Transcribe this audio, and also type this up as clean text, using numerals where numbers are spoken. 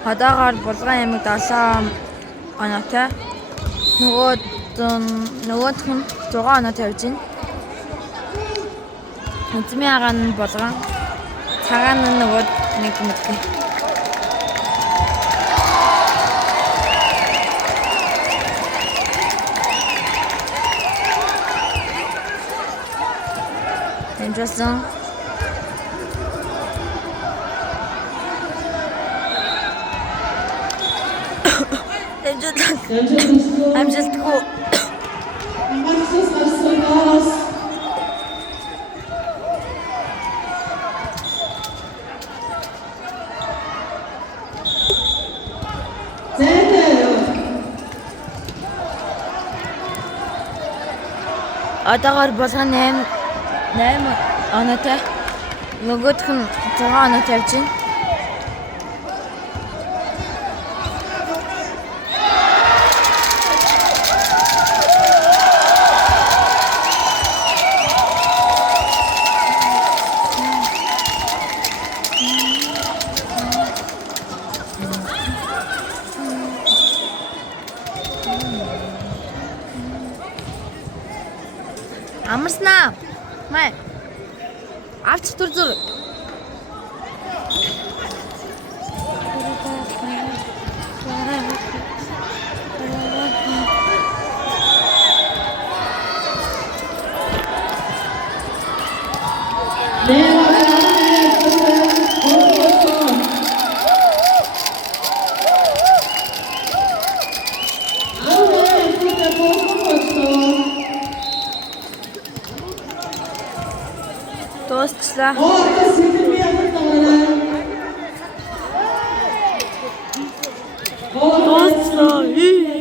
Одоогоор Булган аймагт 7 оноотой. Нөгөөх нь 6 оноо тавьж байна. Эзэмийн агаан нь Булган. Цагаан нь нөгөө нэг мэдээ. Interesting. Амжилтгүй. Одоогоор Булган 8 оноотой. Нөгөөх нь 6 оноо тавьж байна. Амарснаа. Май. Авч тур зүр. Дуусчлаа. Дуусчлаа.